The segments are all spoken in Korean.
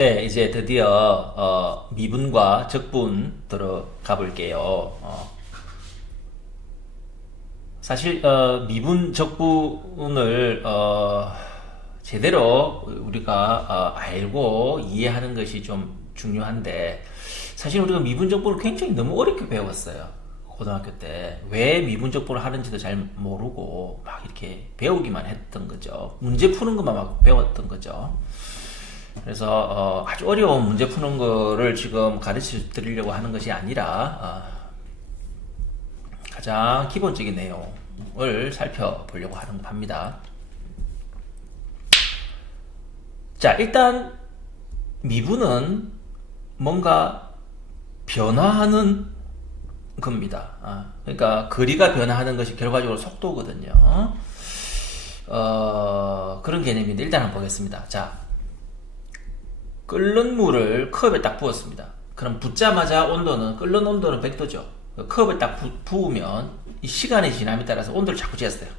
네, 이제 드디어 미분과 적분 들어가 볼게요. 사실 미분 적분을 제대로 우리가 알고 이해하는 것이 좀 중요한데, 사실 우리가 미분 적분을 굉장히 너무 어렵게 배웠어요. 고등학교 때 왜 미분 적분을 하는지도 잘 모르고 막 이렇게 배우기만 했던 거죠. 문제 푸는 것만 막 배웠던 거죠. 그래서 아주 어려운 문제 푸는 거를 지금 가르쳐 드리려고 하는 것이 아니라 가장 기본적인 내용을 살펴보려고 합니다. 자, 일단 미분은 뭔가 변화하는 겁니다. 그러니까 거리가 변화하는 것이 결과적으로 속도거든요. 그런 개념인데 일단 한번 보겠습니다. 자, 끓는 물을 컵에 딱 부었습니다. 그럼 붓자마자 끓는 온도는 100도죠. 컵에 딱 부으면 이 시간이 지남에 따라서 온도를 자꾸 재었어요.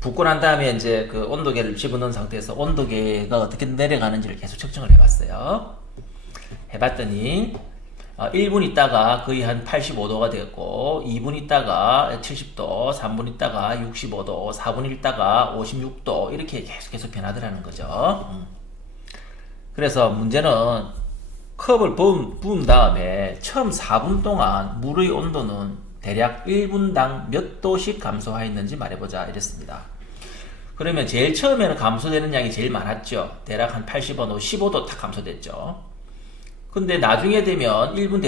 붓고 난 다음에 이제 그 온도계를 집어넣은 상태에서 온도계가 어떻게 내려가는지를 계속 측정을 해봤어요. 해봤더니 1분 있다가 거의 한 85도가 되었고, 2분 있다가 70도, 3분 있다가 65도, 4분 있다가 56도 이렇게 계속 변하더라는 거죠. 그래서 문제는 컵을 부은 다음에 처음 4분 동안 물의 온도는 대략 1분당 몇 도씩 감소하였는지 말해보자 이랬습니다. 그러면 제일 처음에는 감소되는 양이 제일 많았죠. 대략 한 80도, 15도 딱 감소됐죠. 근데 나중에 되면 1분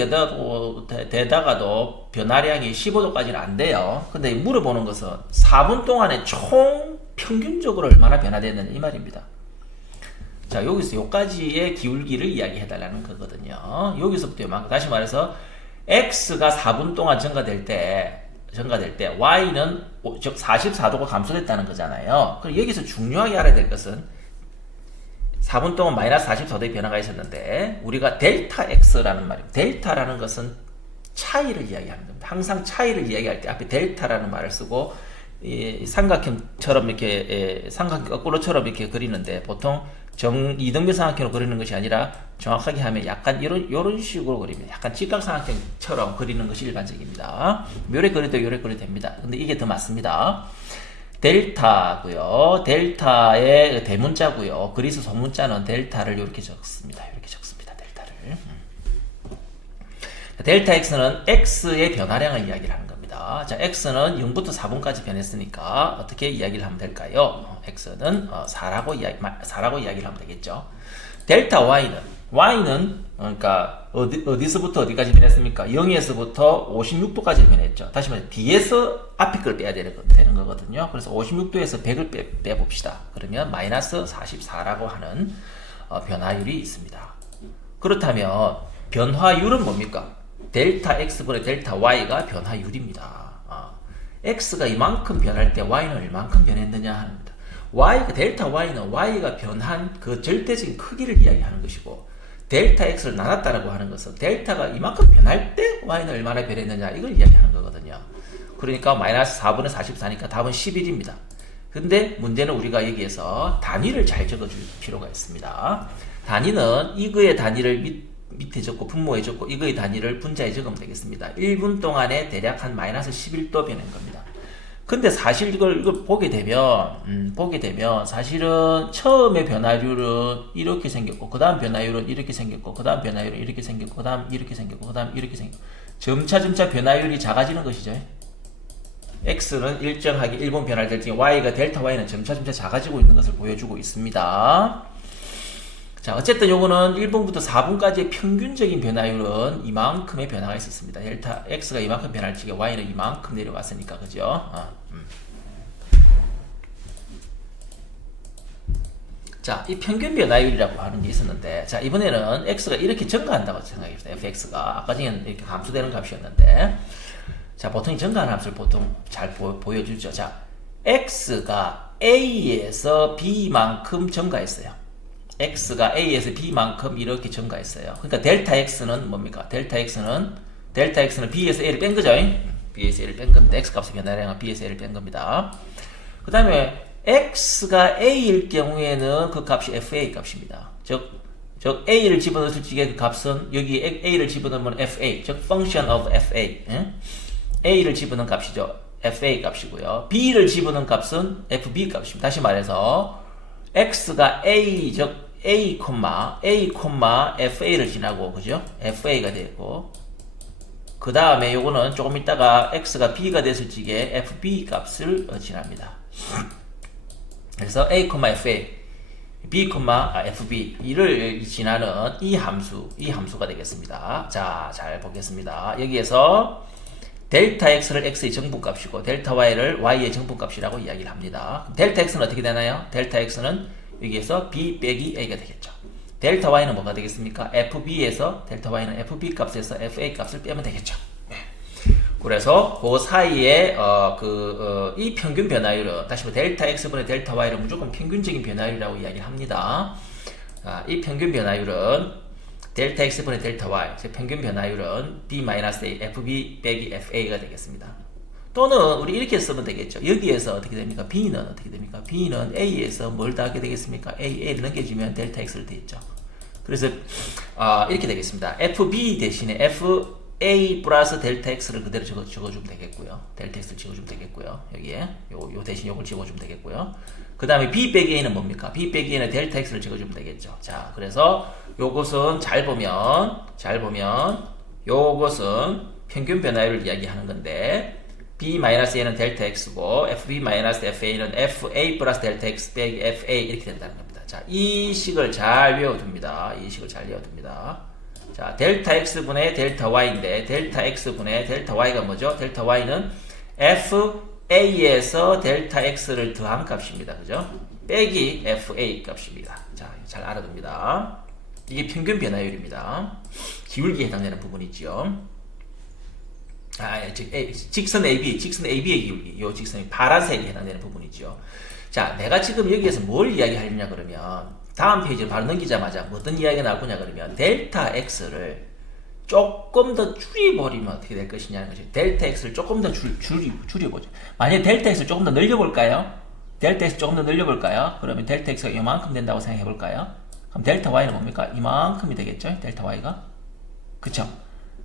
되다가도 변화량이 15도까지는 안 돼요. 근데 물어보는 것은 4분 동안에 총 평균적으로 얼마나 변화됐느냐 이 말입니다. 자, 여기서 요까지의 기울기를 이야기해달라는 거거든요. 여기서부터 다시 말해서 x가 4분 동안 증가될 때 y는 즉 44도가 감소됐다는 거잖아요. 그럼 여기서 중요하게 알아야 될 것은 4분 동안 마이너스 44도의 변화가 있었는데 우리가 델타 x라는 말입니다. 델타라는 것은 차이를 이야기하는 겁니다. 항상 차이를 이야기할 때 앞에 델타라는 말을 쓰고 이 삼각형처럼 이렇게 삼각형 거꾸로처럼 이렇게 그리는데 보통 이등변 삼각형으로 그리는 것이 아니라 정확하게 하면 약간 이런 식으로 그립니다. 약간 직각삼각형처럼 그리는 것이 일반적입니다. 요래 그려도 요래 그려도 됩니다. 근데 이게 더 맞습니다. 델타고요. 델타의 대문자고요. 그리스 소문자는 델타를 이렇게 적습니다. 이렇게 적습니다. 델타를. 델타 x는 x의 변화량을 이야기를 하는 겁니다. 자, x는 0부터 4분까지 변했으니까 어떻게 이야기를 하면 될까요? x는 4라고 이야기를 하면 되겠죠. 델타 y는 그러니까 어디서부터 어디까지 변했습니까? 0에서부터 56도까지 변했죠. 다시 말해 뒤에서 앞에 걸 빼야 되는 거거든요. 그래서 56도에서 100을 빼봅시다. 그러면 마이너스 44라고 하는 변화율이 있습니다. 그렇다면 변화율은 뭡니까? 델타 x분의 델타 y가 변화율입니다. x가 이만큼 변할 때 y는 얼만큼 변했느냐 합니다. 델타 y는 y가 변한 그 절대적인 크기를 이야기하는 것이고, 델타 x를 나눴다라고 하는 것은 델타가 이만큼 변할 때 y는 얼마나 변했느냐 이걸 이야기하는 거거든요. 그러니까 마이너스 4분의 44니까 답은 11입니다. 근데 문제는 우리가 여기에서 단위를 잘 적어줄 필요가 있습니다. 단위는 이거의 단위를 밑에 적고 분모에 적고 이거의 단위를 분자에 적으면 되겠습니다. 1분 동안에 대략 한 마이너스 11도 변한 겁니다. 근데 사실 이걸 보게 되면 사실은 처음에 변화율은 이렇게 생겼고, 그 다음 변화율은 이렇게 생겼고, 그 다음 변화율은 이렇게 생겼고, 그 다음 이렇게 생겼고, 그 다음 이렇게 생겼고, 점차 변화율이 작아지는 것이죠. x는 일정하게 1분 변화를 될 때 델타 y는 점차 작아지고 있는 것을 보여주고 있습니다. 자, 어쨌든 요거는 1분부터 4분까지의 평균적인 변화율은 이만큼의 변화가 있었습니다. 델타 x가 이만큼 변할 적에 y는 이만큼 내려왔으니까, 그죠? 자, 이 평균 변화율이라고 하는 게 있었는데, 자, 이번에는 x가 이렇게 증가한다고 생각해봅시다. fx가 아까 전에는 이렇게 감소되는 값이었는데, 자, 보통 증가하는 값을 보통 잘 보여주죠. 자, x가 a에서 b만큼 증가했어요. x가 a에서 b만큼 이렇게 증가했어요. 그러니까 델타 x는 뭡니까? 델타 x는 b에서 a를 뺀 거죠. b에서 a를 뺀 겁니다. x 값의 변화량은 b에서 a를 뺀 겁니다. 그 다음에 x가 a일 경우에는 그 값이 fa 값입니다. 즉 즉 a를 집어넣을 적에 그 값은 여기 a를 집어넣으면 fa, 즉 function of fa. a를 집어넣은 값이죠. fa 값이고요. b를 집어넣은 값은 fb 값입니다. 다시 말해서 x가 a, 즉 a, fa를 지나고, 그죠? fa가 되고, 그 다음에 요거는 조금 있다가 x가 b가 됐을 적에 fb 값을 지납니다. 그래서 a, fa, b, fb 이를 지나는 이 함수가 되겠습니다. 자, 잘 보겠습니다. 여기에서 델타 x를 x의 정분값이고 델타 y를 y의 정분값이라고 이야기를 합니다. 델타 x는 어떻게 되나요? 델타 x는 여기에서 b 빼기 a가 되겠죠. 델타 y는 뭐가 되겠습니까? fb에서 델타 y는 fb 값에서 fa 값을 빼면 되겠죠. 그래서 그 사이에 이 평균 변화율은 다시 말해 델타 x분의 델타 y를 무조건 평균적인 변화율이라고 이야기를 합니다. 이 평균 변화율은 델타 x분의 델타 y, 즉 평균 변화율은 b-a, fb 빼기 fa가 되겠습니다. 또는 우리 이렇게 쓰면 되겠죠. 여기에서 어떻게 됩니까? b는 어떻게 됩니까? b는 a에서 뭘 더하게 되겠습니까? a를 넘겨주면 델타 x를 되겠죠. 그래서 이렇게 되겠습니다. fb 대신에 fa 플러스 델타 x를 그대로 적어주면 되겠고요. 델타 x를 적어주면 되겠고요. 여기에 요 대신 요걸 적어주면 되겠고요. 그 다음에 b 빼기 a는 뭡니까? b 빼기 a는 델타 x를 적어주면 되겠죠. 자, 그래서 요것은 잘 보면 요것은 평균 변화율을 이야기하는 건데 b-a는 델타 x고 fb-fa는 fa 플러스 델타 x 빼기 fa 이렇게 된다는 겁니다. 자, 이 식을 잘 외워둡니다. 자, 델타 x분의 델타 y인데 델타 x분의 델타 y가 뭐죠? 델타 y는 fa에서 델타 x를 더한 값입니다. 그죠? 빼기 fa 값입니다. 자, 잘 알아둡니다. 이게 평균 변화율입니다. 기울기에 해당되는 부분이죠. 직선 AB의 기울기, 요 직선이 파란색에 해당되는 부분이죠. 자, 내가 지금 여기에서 뭘 이야기하려냐 그러면 다음 페이지를 바로 넘기자마자 어떤 이야기가 나올 거냐 그러면 델타 x를 조금 더 줄여버리면 어떻게 될 것이냐는 거죠. 델타 x를 조금 더 줄여보죠. 만약에 델타 x를 조금 더 늘려볼까요? 그러면 델타 x가 이만큼 된다고 생각해볼까요? 그럼 델타 y는 뭡니까? 이만큼이 되겠죠? 델타 y가? 그쵸?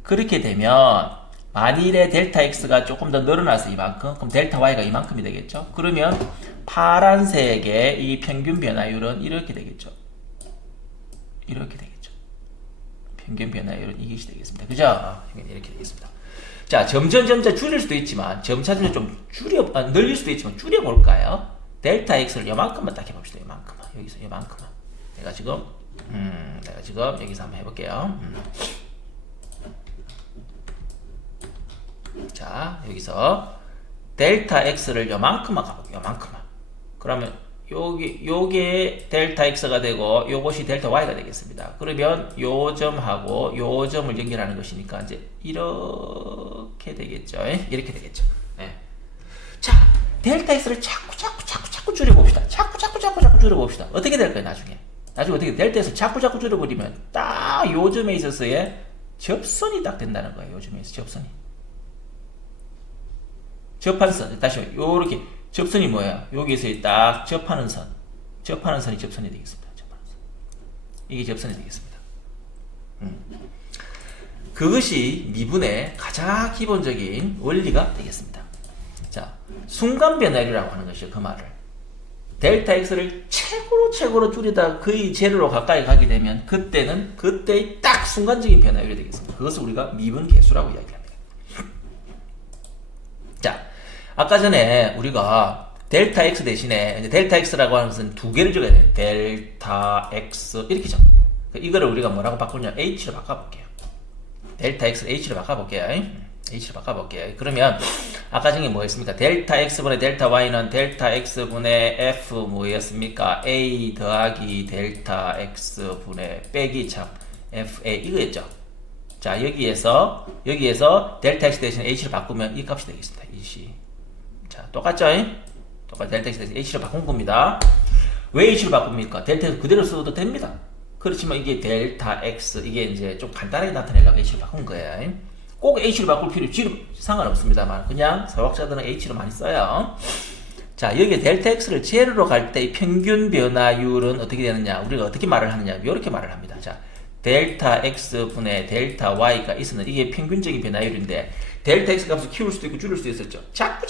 그렇게 되면 만일에 델타 x가 조금 더 늘어나서 이만큼, 그럼 델타 y가 이만큼이 되겠죠? 그러면 파란색의 이 평균 변화율은 이렇게 되겠죠? 평균 변화율은 이것이 되겠습니다. 그죠? 이렇게 되겠습니다. 자, 점점 줄일 수도 있지만, 점차적으로 좀 늘릴 수도 있지만, 줄여볼까요? 델타 x를 요만큼만 딱 해봅시다. 여기서 요만큼만. 내가 지금 여기서 한번 해볼게요. 자, 여기서 델타 x를 요만큼만 가볼게요. 요만큼만. 그러면 요게 델타 x가 되고 요것이 델타 y가 되겠습니다. 그러면 요 점하고 요 점을 연결하는 것이니까 이제 이렇게 되겠죠. 이렇게 되겠죠. 네. 자, 델타 x를 자꾸 줄여봅시다. 자꾸 줄여봅시다. 어떻게 될까요, 나중에 어떻게 델타 x를 자꾸 줄여버리면 딱 요 점에 있어서의 접선이 딱 된다는 거예요. 요 점에 있어서 접선이. 접한선, 다시 요렇게 접선이 뭐야? 여기에서 딱 접하는 선이 접선이 되겠습니다. 이게 접선이 되겠습니다. 그것이 미분의 가장 기본적인 원리가 되겠습니다. 자, 순간 변화율이라고 하는 것이요. 그 말을 델타 x를 최고로 줄이다 거의 제로로 가까이 가게 되면 그때의 딱 순간적인 변화율이 되겠습니다. 그것을 우리가 미분 계수라고 이야기합니다. 자, 아까 전에 우리가 델타 x 대신에 델타 x라고 하는 것은 두 개를 적어야 돼요. 델타 x 이렇게 적어. 이거를 우리가 뭐라고 바꾸냐? h로 바꿔볼게요. 델타 x를 h로 바꿔볼게요. 그러면 아까 전에 뭐였습니까? 델타 x분의 델타 y는 델타 x분의 f 뭐였습니까? a 더하기 델타 x분의 빼기 fa 이거였죠. 자, 여기에서 델타 x 대신 h를 바꾸면 이 값이 되겠습니다. 자, 똑같죠? 똑같이 델타 x 대신 h를 바꾼 겁니다. 왜 h를 바꿉니까? 델타 x 그대로 써도 됩니다. 그렇지만 이게 델타 x 이게 이제 좀 간단하게 나타내려고 h를 바꾼 거예요. 꼭 h를 바꿀 필요 상관없습니다만 그냥 사학자들은 h를 많이 써요. 자, 여기 델타 x를 제로로 갈 때 평균 변화율은 어떻게 되느냐? 우리가 어떻게 말을 하느냐? 이렇게 말을 합니다. 자, 델타 x분의 델타 y가 있으면 이게 평균적인 변화율인데 델타 x 값을 키울 수도 있고 줄일 수도 있었죠. 자꾸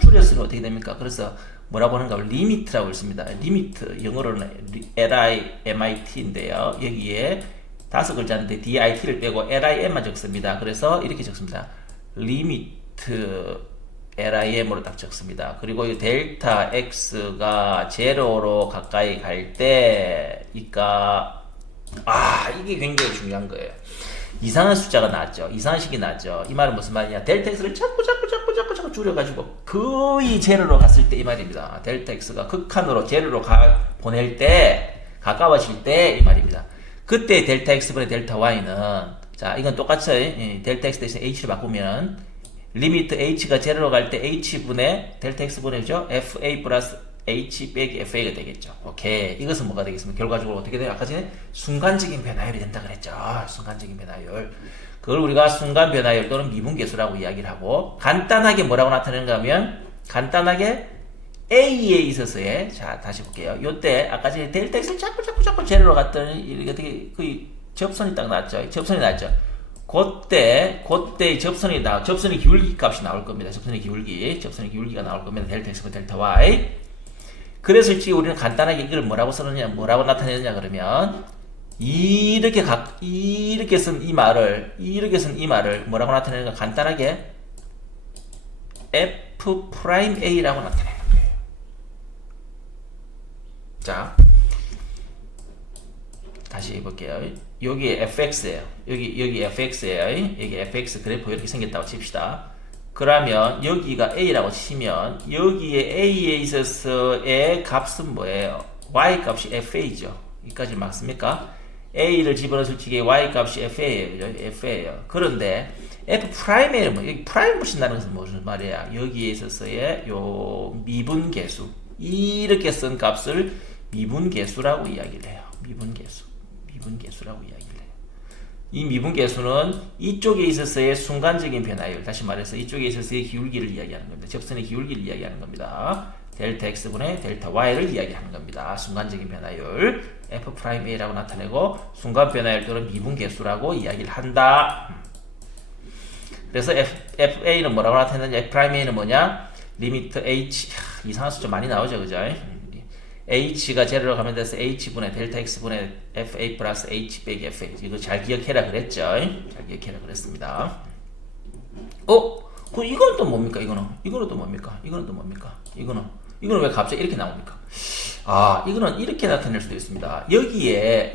줄였으면 어떻게 됩니까? 그래서 뭐라고 하는가? 리미트라고 있습니다. 리미트 영어로는 LIMIT인데요. 여기에 5글자인데 DIT를 빼고 LIM만 적습니다. 그래서 이렇게 적습니다. 리미트 LIM으로 딱 적습니다. 그리고 이 델타 x가 제로로 가까이 갈 때 이까 이게 굉장히 중요한 거예요. 이상한 숫자가 나왔죠. 이상한 식이 나왔죠. 이 말은 무슨 말이냐? 델타 x를 자꾸 줄여가지고 거의 제로로 갔을 때 이 말입니다. 델타 x가 극한으로 제로로 보낼 때 가까워질 때 이 말입니다. 그때 델타 x분의 델타 y는 자 이건 똑같이 델타 x 대신 h를 바꾸면 리미트 h가 제로로 갈 때 h분의 델타 x분의죠 fa 플러스 h 빼기 fa가 되겠죠. 오케이. 이것은 뭐가 되겠습니까? 결과적으로 어떻게 돼요? 아까 전에 순간적인 변화율이 된다 그랬죠. 순간적인 변화율. 그걸 우리가 순간 변화율 또는 미분계수라고 이야기를 하고 간단하게 뭐라고 나타내는가 하면 간단하게 A에 있어서의 자 다시 볼게요. 요때 아까 전에 델타 x를 자꾸 제로로 갔더니 이렇게 되게 거의 접선이 딱 나왔죠. 접선이 나왔죠. 그때 접선의 기울기 값이 나올 겁니다. 접선의 기울기가 나올 겁니다. 델타 x 델타 y. 그래서 지금 우리는 간단하게 이걸 뭐라고 나타내느냐 그러면 이렇게 쓴 이 말을 뭐라고 나타내는가 간단하게 F'A라고 나타내는 거예요. 자, 다시 해볼게요. 여기 fx예요. 여기 fx예요. 여기 fx 그래프 이렇게 생겼다고 칩시다. 그러면 여기가 a라고 치면 여기에 a에 있어서의 값은 뭐예요? y 값이 fa죠. 여기까지 맞습니까? a를 집어넣을 적에 y 값이 fa예요. 그런데 f'A는 여기 프라임 붙인다는 것은 무슨 말이야? 여기에 있어서의 요 미분계수 이렇게 쓴 값을 미분계수라고 이야기를 해요. 미분계수라고 이야기를 해요. 이 미분계수는 이쪽에 있어서의 순간적인 변화율, 다시 말해서 이쪽에 있어서의 기울기를 이야기하는 겁니다. 접선의 기울기를 이야기하는 겁니다. 델타 x분의 델타 y를 이야기하는 겁니다. 순간적인 변화율 f'A라고 나타내고 순간 변화율 또는 미분계수라고 이야기를 한다. 그래서 FA는 뭐라고 나타내느냐? F'A는 뭐냐? 리미트 H 이상한 숫자 많이 나오죠, 그죠? H가 제로로 가면 돼서 H분의 델타 X분의 FA 플러스 H 빼기 FA 이거 잘 기억해라 그랬죠? 잘 기억해라 그랬습니다. 이건 또 뭡니까? 이거는 또 뭡니까? 이거는 왜 갑자기 이렇게 나옵니까? 이거는 이렇게 나타낼 수도 있습니다. 여기에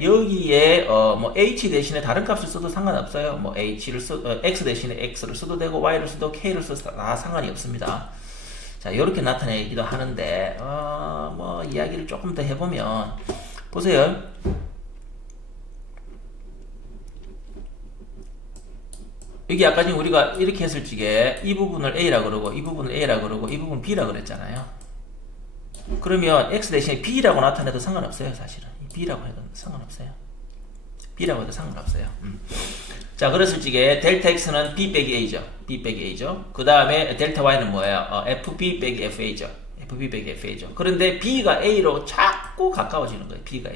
뭐 H 대신에 다른 값을 써도 상관없어요. 뭐 X 대신에 X를 써도 되고 Y를 써도 K를 써도 다 상관이 없습니다. 자, 이렇게 나타내기도 하는데, 뭐, 이야기를 조금 더 해보면, 보세요. 여기 아까 지금 우리가 이렇게 했을 적에 이 부분을 A라 그러고, 이 부분을 A라 그러고, 이 부분을 B라 그랬잖아요. 그러면 X 대신에 B라고 나타내도 상관없어요, 사실은. B라고 해도 상관없어요. 자, 그랬을 적에 델타 X는 B 빼기 A죠. 그 다음에 델타 Y는 뭐예요? FB 빼기 FA죠. 그런데 B가 A로 자꾸 가까워지는 거예요. B가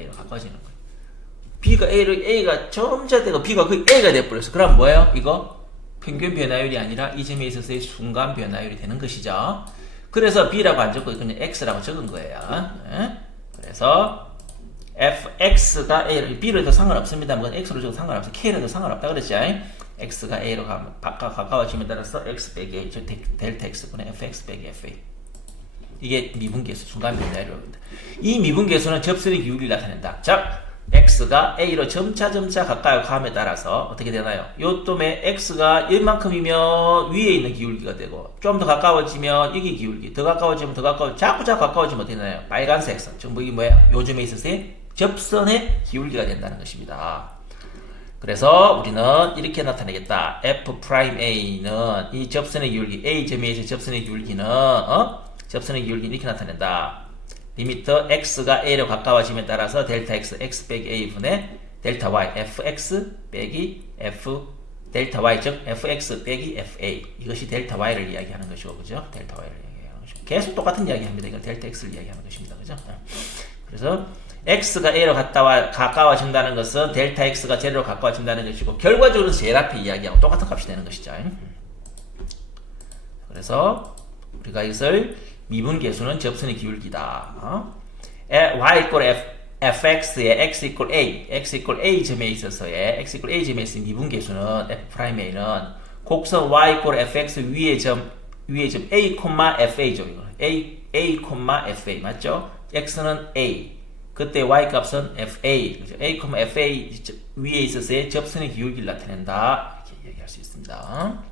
A가 점차 되고 B가 거의 A가 돼버렸어. 그럼 뭐예요? 이거 평균 변화율이 아니라 이 점에 있어서의 순간 변화율이 되는 것이죠. 그래서 B라고 안 적고 그냥 X라고 적은 거예요. 그래서 fx가 A로, B로 해도 상관없습니다. 뭐 X로 줘도 상관없어요. K로 해도 상관없다 그랬죠. X가 A로 가까워짐에 따라서 X 빼기 A, 델타 X분의 fx 빼기 fa. 이게 미분계수, 순간 변화율입니다. 이 미분계수는 접선의 기울기를 나타낸다. 자, X가 A로 점차 가까이 감에 따라서 어떻게 되나요? 요점에 X가 이만큼이면 위에 있는 기울기가 되고 좀 더 가까워지면 여기 기울기, 더 가까워지면 자꾸 가까워지면 어떻게 되나요? 빨간색 선, 전부 이게 뭐야? 요즘에 있어서의 접선의 기울기가 된다는 것입니다. 그래서 우리는 이렇게 나타내겠다. F'A는 이 접선의 기울기, A점에 있는 접선의 기울기는 이렇게 나타낸다. 리미트 X가 A로 가까워짐에 따라서 델타 X 빼기 A분의 델타 Y, Fx 빼기 F 델타 Y, 즉 Fx 빼기 FA. 이것이 델타 Y를 이야기하는 것이고, 그죠? 델타 Y를 이야기하는 것이고. 계속 똑같은 이야기 합니다. 이건 델타 x를 이야기하는 것입니다. 그죠? 그래서 x가 a로 가까워진다는 것은 델타 x가 제로로 가까워진다는 것이고, 결과적으로 제일 앞에 이야기하고 똑같은 값이 되는 것이죠. 그래서 우리가 이것을 미분계수는 접선의 기울기다. y equal fx에 x equal a 점에 있어서의 x equal a 점에 있는 미분계수는 f'a는 곡선 y equal fx 위의 점 a, fa죠. a, fa 맞죠? x는 a, 그때 y 값은 fa, 그죠? a, fa 위에 있어서의 접선의 기울기를 나타낸다, 이렇게 얘기할 수 있습니다.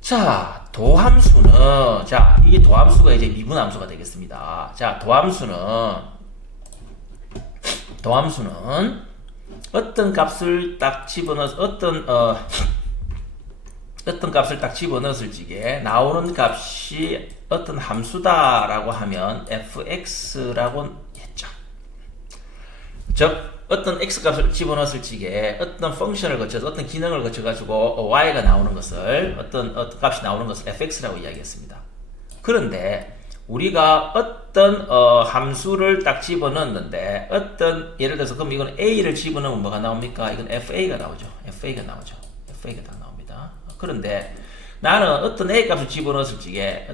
자, 도함수는, 자, 이 도함수가 이제 미분함수가 되겠습니다. 자, 도함수는 어떤 값을 딱 집어넣었을 적에 나오는 값이 어떤 함수다라고 하면 fx라고 했죠. 즉, 어떤 x값을 집어넣었을 적에 어떤 펑션을 거쳐서 어떤 기능을 거쳐가지고 y가 나오는 것을, 어떤 값이 나오는 것을 fx라고 이야기했습니다. 그런데 우리가 어떤 함수를 딱 집어넣었는데, 예를 들어서 그럼 이건 a를 집어넣으면 뭐가 나옵니까? 이건 fa가 나오죠. fa가 딱 나옵니다. 그런데 나는 어떤 a 값을 집어넣었을 적에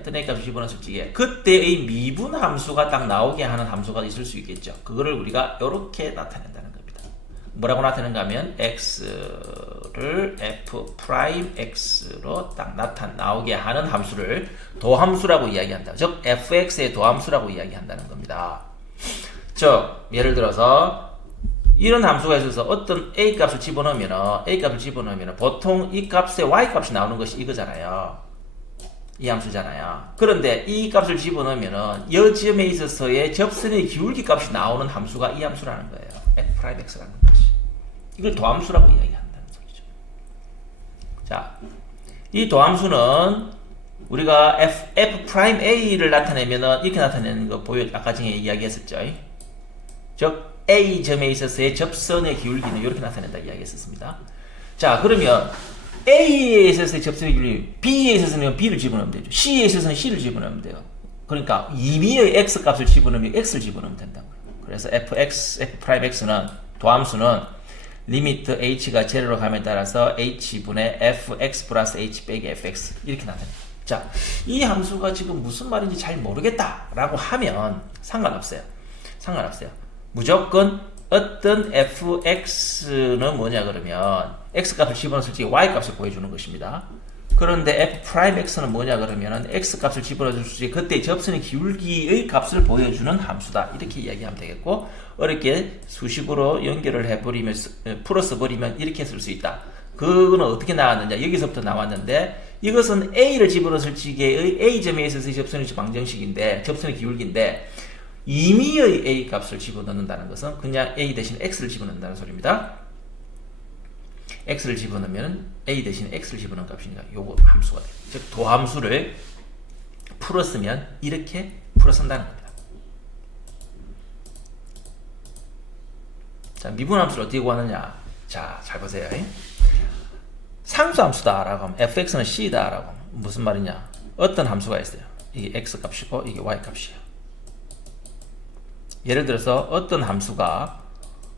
그때의 미분 함수가 딱 나오게 하는 함수가 있을 수 있겠죠. 그거를 우리가 이렇게 나타낸다는 겁니다. 뭐라고 나타내는가 하면 x를 f'x로 딱 나오게 하는 함수를 도함수라고 이야기한다. 즉 fx의 도함수라고 이야기한다는 겁니다. 즉 예를 들어서 이런 함수가 있어서 어떤 a 값을 집어넣으면 보통 이 값에 y 값이 나오는 것이 이거잖아요. 이 함수잖아요. 그런데 이 값을 집어넣으면 이 지점에 있어서의 접선의 기울기 값이 나오는 함수가 이 함수라는 거예요. f'x라는 것이. 이걸 도함수라고 이야기한다는 소리죠. 자, 이 도함수는 우리가 f'a를 나타내면 이렇게 나타내는 거 아까 전에 이야기했었죠. 즉 A 점에 있어서의 접선의 기울기는 이렇게 나타낸다 이야기했었습니다. 자, 그러면 A에 있어서의 접선의 기울기, B에 있어서는 B를 집어넣으면 되죠. C에 있어서는 C를 집어넣으면 돼요. 그러니까 임의의 X 값을 집어넣으면 X를 집어넣으면 된다고요. 그래서 f'x는 도함수는 리미트 h가 제로로 감에 따라서 h분의 fx 플러스 h 빼기 fx 이렇게 나타납니다. 자, 이 함수가 지금 무슨 말인지 잘 모르겠다라고 하면 상관없어요. 무조건 어떤 fx는 뭐냐 그러면 x값을 집어넣었을 때 y값을 보여주는 것입니다. 그런데 f'x는 뭐냐 그러면 x값을 집어넣었을 때 그때 접선의 기울기의 값을 보여주는 함수다. 이렇게 이야기하면 되겠고, 어렵게 수식으로 연결을 해버리면, 풀어서 버리면 이렇게 쓸 수 있다. 그거는 어떻게 나왔느냐, 여기서부터 나왔는데, 이것은 a를 집어넣었을 적의 a점에 있어서의 접선의 방정식인데, 접선의 기울기인데, 임의의 a 값을 집어넣는다는 것은 그냥 a 대신 x를 집어넣는다는 소리입니다. x를 집어넣으면 a 대신 x를 집어넣는 값이니까 요거 함수가 돼요. 즉 도함수를 풀었으면 이렇게 풀어쓴다는 겁니다. 자, 미분함수를 어떻게 구하느냐. 자, 잘 보세요. 상수함수다라고 하면 fx는 c다라고 하면 무슨 말이냐. 어떤 함수가 있어요. 이게 x 값이고 이게 y 값이에요. 예를 들어서 어떤 함수가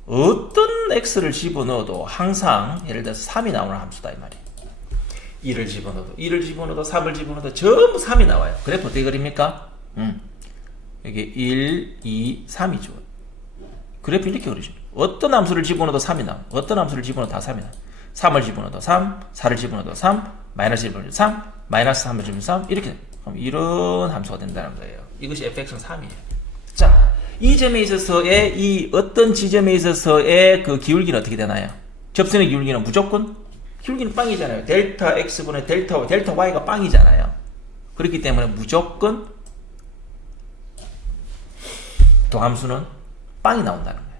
어떤 x를 집어넣어도 항상 예를 들어서 3이 나오는 함수다 이 말이에요. 1을 집어넣어도 3을 집어넣어도 전부 3이 나와요. 그래프 어떻게 그립니까? 이게 1, 2, 3이죠. 그래프 이렇게 그리죠. 어떤 함수를 집어넣어도 3이 나와요. 어떤 함수를 집어넣어도 다 3이 나와요. 3을 집어넣어도 3, 4를 집어넣어도 3, 마이너스 1을 3, 마이너스 3을 집어넣어도 3 이렇게 그럼 이런 함수가 된다는 거예요. 이것이 fx는 3이에요. 자, 이 점에 있어서의 이 어떤 지점에 있어서의 그 기울기는 어떻게 되나요? 접선의 기울기는 무조건 기울기는 빵이잖아요. 델타 x분의 델타 y가 빵이잖아요. 그렇기 때문에 무조건 도함수는 빵이 나온다는 거예요.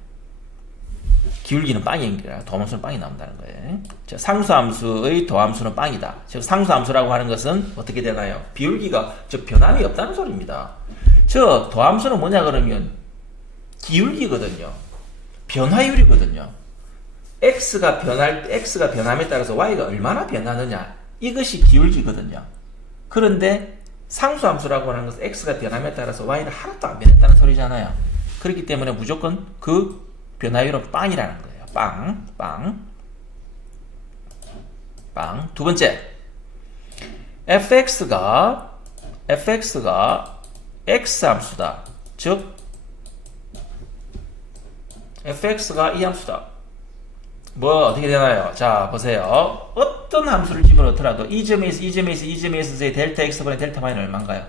기울기는 빵이니까 도함수는 빵이 나온다는 거예요. 자, 상수함수의 도함수는 빵이다. 즉 상수함수라고 하는 것은 어떻게 되나요? 비율기가 즉 변함이 없다는 소리입니다. 저 도함수는 뭐냐 그러면 기울기거든요. 변화율이거든요. x가 변함에 따라서 y가 얼마나 변하느냐 이것이 기울기거든요. 그런데 상수함수라고 하는 것은 x가 변함에 따라서 y는 하나도 안 변했다는 소리잖아요. 그렇기 때문에 무조건 그 변화율은 빵이라는 거예요. 빵. 두 번째, fx가 x 함수다. 즉 fx가 이 함수다. 뭐 어떻게 되나요? 자 보세요. 어떤 함수를 집어넣더라도 이 점에서의 델타 x분의 델타 y는 얼마인가요?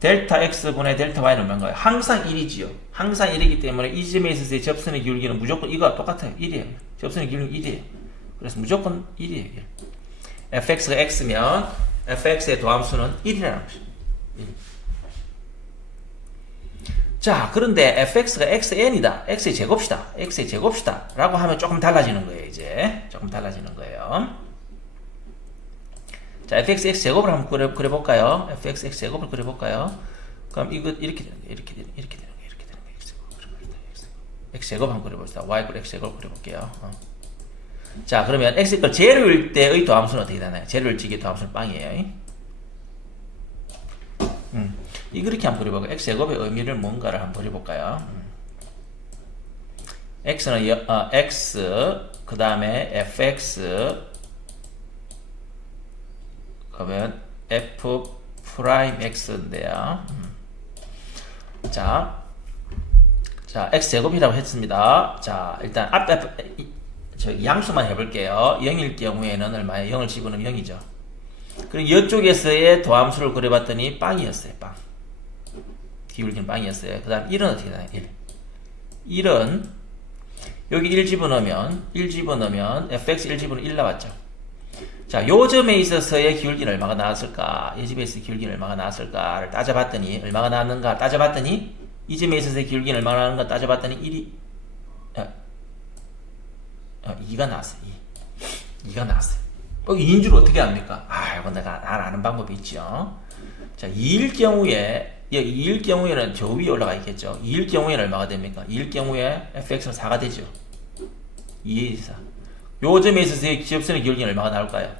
델타 x분의 델타 y는 얼마인가요? 항상 1이지요. 항상 1이기 때문에 이 점에 있어서의 접선의 기울기는 무조건 이거와 똑같아요. 1이에요. 접선의 기울기는 1이에요. 그래서 무조건 1이에요. 1. fx가 x면 fx의 도함수는 1이라는 것이죠. 1. 자, 그런데 fx가 xn이다. x의 제곱이다. 라고 하면 조금 달라지는 거예요, 이제. 조금 달라지는 거예요. 자, fx x제곱을 한번 그려볼까요? fx x제곱을 그려볼까요? 그럼 이거 이렇게 되는 거예요. 이렇게 되는 거예요. x제곱 한번 그려봅시다. y x제곱 그려볼게요. 자, 그러면 x 걸 제로일 때의 도함수는 어떻게 되나요? 제로일 적의 도함수는 빵이에요. 이렇게 한번 그려볼까요? x제곱의 의미를 뭔가를 한번 그려볼까요? x는 x 그 다음에 fx 그러면 f 프라임 x인데요. 자 x 제곱이라고 했습니다. 자 일단 저 양수만 해볼게요. 0일 경우에는 얼마예요? 0을 집어넣으면 0이죠. 그리고 이쪽에서의 도함수를 그려봤더니 빵이었어요. 빵. 기울기는 빵이었어요. 그 다음 1은 어떻게 되나요? 1은 여기 1 집어넣으면 fx 1 집어넣으면 1 나왔죠. 자, 요 점에 있어서의 기울기는 얼마가 나왔을까? 이 점에 있어서의 기울기는 얼마가 나왔을까를 따져봤더니 얼마가 나왔는가? 따져봤더니 이 점에 있어서의 기울기는 얼마가 나왔는가? 따져봤더니 2가 나왔어요. 2가 나왔어요. 2인 줄 어떻게 압니까? 이건 내가 아는 방법이 있죠. 자, 2일 경우에는 저 위에 올라가 있겠죠. 2일 경우에는 얼마가 됩니까? 2일 경우에 fx는 4가 되죠. 2의 4. 요 점에 있어서의 기접선의 기울기는 얼마가 나올까요?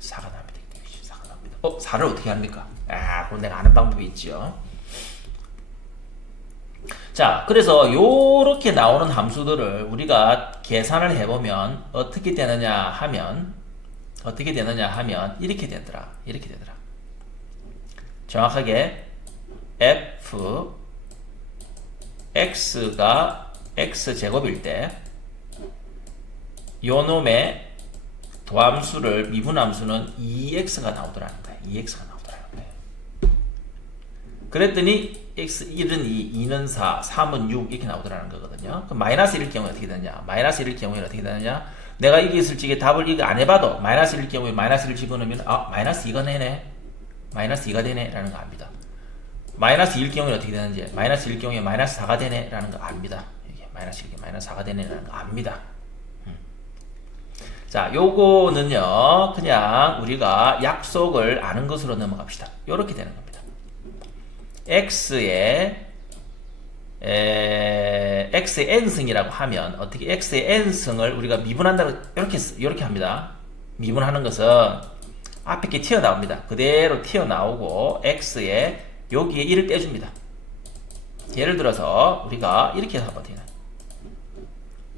4가 납니다. 4가 납니다. 4를 어떻게 합니까? 그건 내가 아는 방법이 있죠. 자, 그래서 요렇게 나오는 함수들을 우리가 계산을 해보면 어떻게 되느냐 하면 이렇게 되더라. 정확하게 f x가 x제곱일 때 요 놈의 도함수를 미분함수는 2x가 나오더라는 거예요. 2x가 나오더라는 거예요. 그랬더니 x1은 2, 2는 4, 3은 6 이렇게 나오더라는 거거든요. 그럼 마이너스 1일 경우에 어떻게 되느냐? 마이너스 1일 경우에 어떻게 되느냐? 내가 이게 있을 적에 답을 이거 안 해봐도 마이너스 1일 경우에 마이너스 1을 집어넣으면 마이너스 2가 되네. 마이너스 2가 되네 라는 거 압니다. 마이너스 1일 경우에 어떻게 되는지 마이너스 1일 경우에 마이너스 4가 되네 라는 거 압니다. 이게 마이너스 1이 마이너스 4가 되네 라는 거 압니다. 자, 요거는요 그냥 우리가 약속을 아는 것으로 넘어갑시다. 요렇게 되는 겁니다. x의 n승이라고 하면 어떻게 x의 n승을 우리가 미분한다고 이렇게 합니다. 미분하는 것은 앞에 게 튀어나옵니다. 그대로 튀어나오고 x에 여기에 1을 빼줍니다. 예를 들어서 우리가 이렇게 한번 되나요?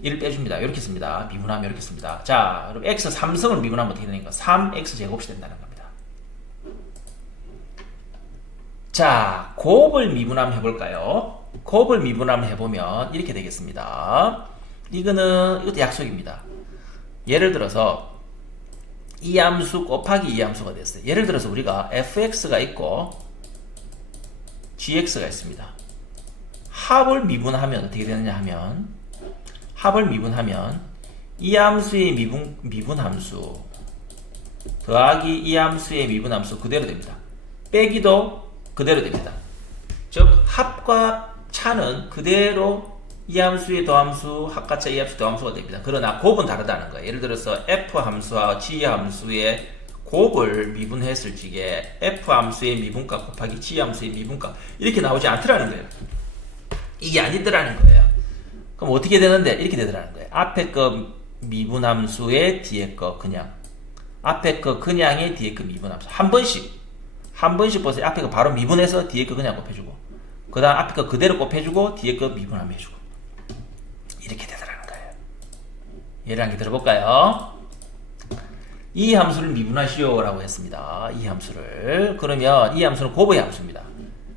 1을 빼줍니다. 이렇게 씁니다. 미분하면 이렇게 씁니다. 자, 그럼 x 3승을 미분하면 어떻게 되니까 3x 제곱이 된다는 겁니다. 자, 곱을 미분하면 해볼까요? 곱을 미분하면 해보면 이렇게 되겠습니다. 이것도 약속입니다. 예를 들어서 이 함수 곱하기 이 함수가 됐어요. 예를 들어서 우리가 fx가 있고 gx가 있습니다. 합을 미분하면 어떻게 되느냐 하면 이 함수의 미분함수 더하기 이 함수의 미분함수 그대로 됩니다. 빼기도 그대로 됩니다. 즉 합과 차는 그대로 이 함수의 더함수, 합과 차 이 함수의 더함수가 됩니다. 그러나 곱은 다르다는 거예요. 예를 들어서 f 함수와 g 함수의 곱을 미분했을 적에 f 함수의 미분값 곱하기 g 함수의 미분값 이렇게 나오지 않더라는 거예요. 이게 아니더라는 거예요. 그럼 어떻게 되는데? 이렇게 되더라는 거예요. 앞에 거 미분함수에 뒤에 거 그냥 앞에 거 그냥에 뒤에 거 미분함수. 한 번씩 보세요. 앞에 거 바로 미분해서 뒤에 거 그냥 곱해주고, 그 다음 앞에 거 그대로 곱해주고 뒤에 거 미분하면 해주고, 이렇게 되더라는 거예요. 예를 한 개 들어볼까요? 이 함수를 미분하시오 라고 했습니다. 이 함수를. 그러면 이 함수는 곱의 함수입니다.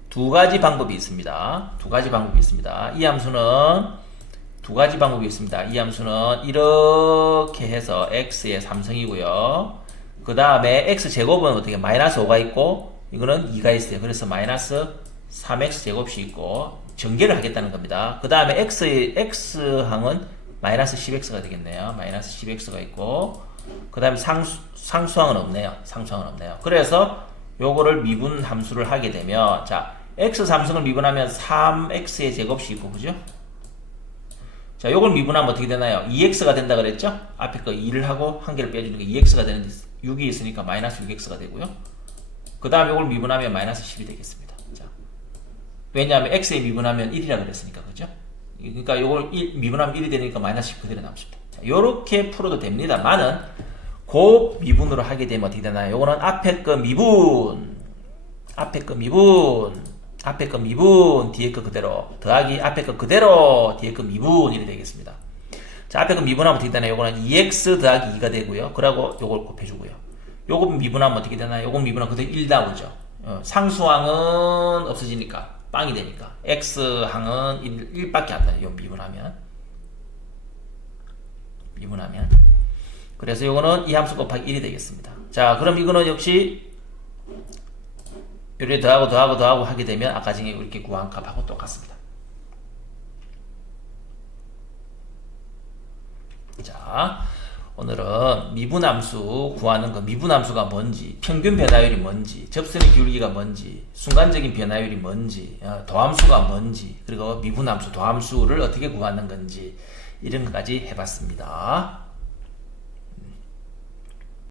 두 가지 방법이 있습니다. 이 함수는 두 가지 방법이 있습니다. 이 함수는 이렇게 해서 x의 3승이고요. 그 다음에 x제곱은 어떻게 마이너스 5가 있고 이거는 2가 있어요. 그래서 마이너스 3x제곱이 있고 전개를 하겠다는 겁니다. 그 다음에 x항은 마이너스 10x가 되겠네요. 마이너스 10x가 있고 그 다음에 상수항은 없네요. 그래서 요거를 미분 함수를 하게 되면 자 x 3승을 미분하면 3x의 제곱이 있고 그죠? 자 요걸 미분하면 어떻게 되나요? 2x가 된다 그랬죠? 앞에 거 2를 하고 한 개를 빼주니까 2x가 되는데 6이 있으니까 마이너스 6x가 되고요. 그 다음에 요걸 미분하면 마이너스 10이 되겠습니다. 자, 왜냐하면 x에 미분하면 1이라 그랬으니까 그죠? 그러니까 요걸 미분하면 1이 되니까 마이너스 10 그대로 남습니다. 자, 요렇게 풀어도 됩니다만은 곱 미분으로 하게 되면 어떻게 되나요? 요거는 앞에 거 미분, 뒤에 거 그대로, 더하기 앞에 거 그대로, 뒤에 거 미분 이렇게 되겠습니다. 자, 앞에 거 미분하면 어떻게 되나요? 요거는 2x 더하기 2가 되고요. 그러고 요걸 곱해주고요. 요거 미분하면 어떻게 되나요? 요거 미분하면 그대로 1 나오죠. 상수항은 없어지니까, 빵이 되니까. x항은 1밖에 안 나요. 요 미분하면. 그래서 요거는 이 함수 곱하기 1이 되겠습니다. 자, 그럼 이거는 역시 요리 더하고 하게 되면 아까 전에 이렇게 구한 값하고 똑같습니다. 자, 오늘은 미분함수 구하는 거, 미분함수가 뭔지, 평균 변화율이 뭔지, 접선의 기울기가 뭔지, 순간적인 변화율이 뭔지, 도함수가 뭔지, 그리고 미분함수, 도함수를 어떻게 구하는 건지 이런 것까지 해봤습니다.